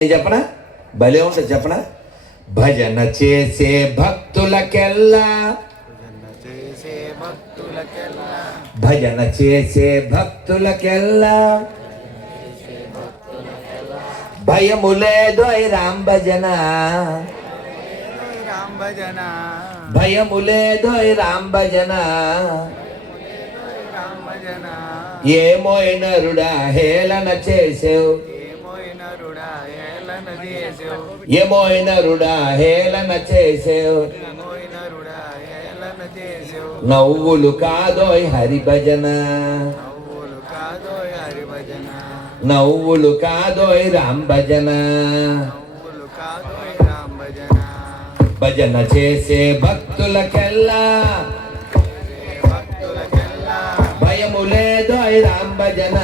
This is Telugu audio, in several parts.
చెప్పనా? భలే ఉంటుంది చెప్పనా? భజన చేసే భక్తులకెల్లా, భజన చేసే భక్తులకెల్లా భయము లేదోయ్ రామ్ భజన, భయము లేదోయ్ రామ్ భజన. ఏమోయ్ నరుడా హేళన చేసేవు, ఏమోయ్ నరుడా హేళన చేసేవు. నవ్వులు కాదోయ్ హరి భజన, నవ్వులు కాదోయ్ రామ్ భజన. భజన చేసే భక్తులకెల్లా భయము లేదోయ్ రామ్ భజన.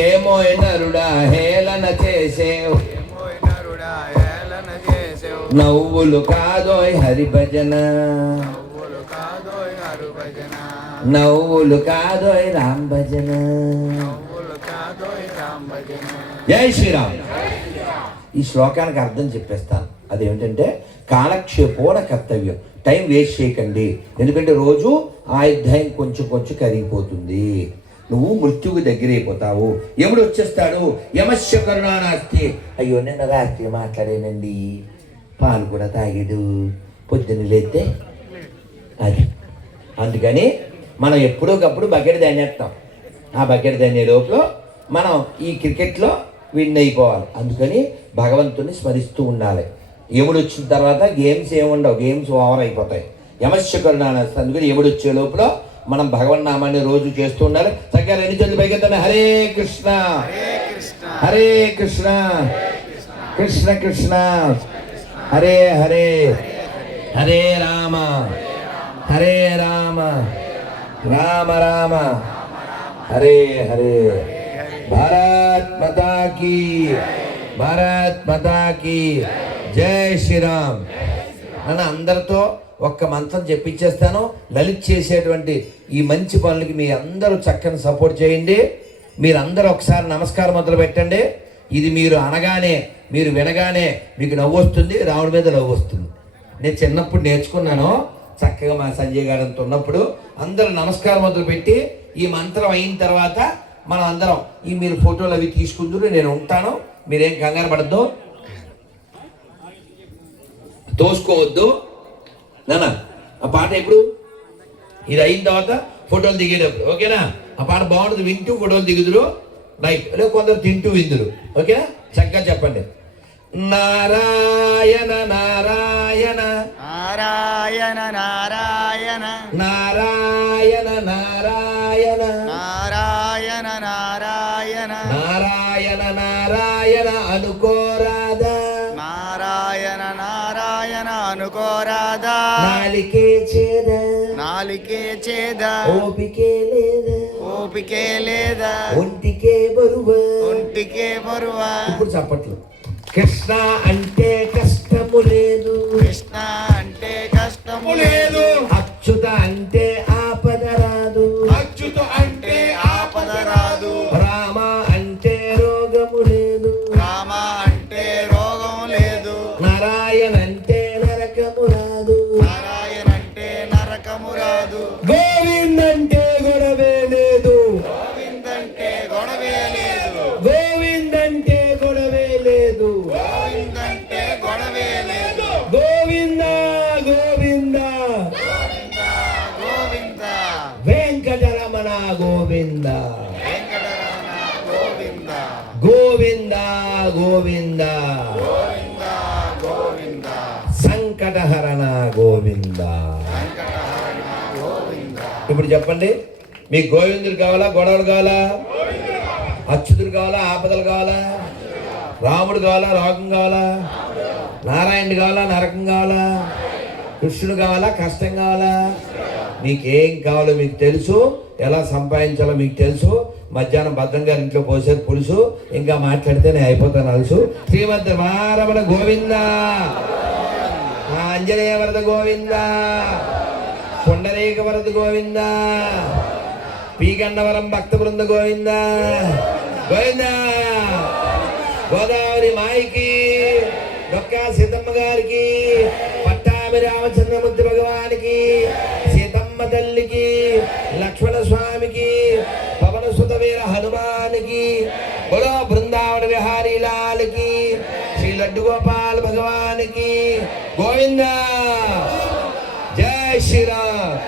ఏమోయ్ నరుడా హేళన చేసేవు, నవ్వులు కాదోయ్ హరి భజన, నవ్వులు కాదోయ్ రామ్ భజన. జై శ్రీరామ్. ఈ శ్లోకానికి అర్థం చెప్పేస్తాను. అదేమిటంటే కాలక్షేపోన కర్తవ్యం. టైం వేస్ట్ చేయకండి, ఎందుకంటే రోజు ఆయుర్దాయం కొంచెం కొంచెం కరిగిపోతుంది. నువ్వు మృత్యువుకి దగ్గర అయిపోతావు. ఎప్పుడు వచ్చేస్తాడు? యమస్య కరుణానాస్తి. అయ్యో నిన్న రాత్రి మాట్లాడేనండి, పాలు కూడా తాగేదు, పొద్దున్న లేస్తే అది. అందుకని మనం ఎప్పుడోకప్పుడు బకెట్ ధాన్యేస్తాం. ఆ బకెట్ ధాన్య లోపల మనం ఈ క్రికెట్లో విన్ అయిపోవాలి. అందుకని భగవంతుని స్మరిస్తూ ఉండాలి. ఎముడు వచ్చిన తర్వాత గేమ్స్ ఏముండవు, గేమ్స్ ఓవర్ అయిపోతాయి. యమస్య కరుణానాస్తి. అందుకని ఎముడు వచ్చే లోపల మనం భగవన్ నామాన్ని రోజు చేస్తూ ఉండాలి. చక్కగా రెండు చేతులు పైకెత్తాను. హరే కృష్ణ హరే కృష్ణ కృష్ణ కృష్ణ హరే హరే, హరే రామ హరే రామ రామ రామ హరే హరే. భారత్ మాతా కీ, భారత్ మాతా కీ జై శ్రీరామ్. నన్ను అందరితో ఒక్క మంత్రం చెప్పించేస్తాను. లలిత్ చేసేటువంటి ఈ మంచి పనులకి మీ అందరూ చక్కని సపోర్ట్ చేయండి. మీరందరూ ఒకసారి నమస్కారం మొదలు పెట్టండి. ఇది మీరు అనగానే, మీరు వినగానే మీకు నవ్వు వస్తుంది, రాముడి మీద నవ్వు వస్తుంది. నేను చిన్నప్పుడు నేర్చుకున్నాను చక్కగా మా సంజయ్ గారితో ఉన్నప్పుడు. అందరూ నమస్కారం మొదలు పెట్టి ఈ మంత్రం అయిన తర్వాత మనం అందరం ఈ మీరు ఫోటోలు అవి తీసుకుందరు, నేను ఉంటాను, మీరేం కంగారు పడద్దు, తోసుకోవద్దు నాన్న. ఆ పాట ఎప్పుడు ఇది అయిన తర్వాత ఫోటోలు దిగేటప్పుడు, ఓకేనా? ఆ పాట బాగుంటుంది, వింటూ ఫోటోలు దిగుదురు. రైట్. లేదా కొందరు తింటూ విందురు, ఓకేనా? చక్కగా చెప్పండి. నారాయణ నారాయణ నారాయణ నారాయణ నారాయణ నారాయణ నారాయణ నారాయణ నారాయణ నారాయణ అనుకోరాదా, నారాయణ నారాయణ అనుకోరాదా. నాలికే చేద, నాలికే చేద, ఓపికే లేదా, ఓపికే లేదా, ఒంటికే బరువా, ఒంటికే బరువా. ఇప్పుడు చెప్పట్లు. కృష్ణ అంటే కష్టము లేదు, కృష్ణ అంటే కష్టము లేదు, అచ్యుత అంటే ఆపద రాదు, అచ్యుత అంటే ఆపద రాదు, రామ అంటే రోగము లేదు, రామ అంటే రోగం లేదు, నారాయణ అంటే నరకము రాదు, నారాయణ అంటే నరకము రాదు, గోవింద్ అంటే గొడవే లేదు, గోవింద్ అంటే గొడవే లేదు, గోవింద్ అంటే గొడవే లేదు, గోవింద్ అంటే గొడవే లేదు, గోవింద గోవింద గోవింద గోవింద వెంకటరమణ గోవింద, వెంకటరమణ గోవింద, గోవింద గోవింద గోవింద గోవింద, సంకటహరణ గోవింద. వెంకటరమణ గోవింద. ఇప్పుడు చెప్పండి, మీకు గోవిందుడు కావాలా, గొడవలు కావాలా, అచ్యుతుడు కావాలా, ఆపదలు కావాలా, రాముడు కావాలా, రోగం కావాలా, నారాయణుడు కావాలా, నరకం కావాలా, కృష్ణుడు కావాలా, కష్టం కావాలా? మీకేం కావాలో మీకు తెలుసు, ఎలా సంపాదించాలో మీకు తెలుసు. మధ్యాహ్నం భద్రం గారి ఇంట్లో పోసేది పులుసు, ఇంకా మాట్లాడితే నేను అయిపోతాను అలుసు. శ్రీమద్ రమణ గోవింద, ఆంజనేయ వరద గోవింద, పుండరీక వరద గోవింద, పీగన్నవరం భక్త బృంద గోవింద, గోవిందా. గోదావరి మాయికి, డొక్కా సీతమ్మ గారికి, పట్టామి రామచంద్రమూర్తి భగవానికి, సీతమ్మ తల్లికి, లక్ష్మణ స్వామికి, పవన సుత వీర హనుమానికి, బలో బృందావన విహారీ లాల్కి, శ్రీ లడ్డు గోపాల్ భగవానికి. గోవిందా. జై శ్రీరామ్,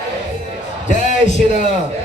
జై శ్రీరామ్.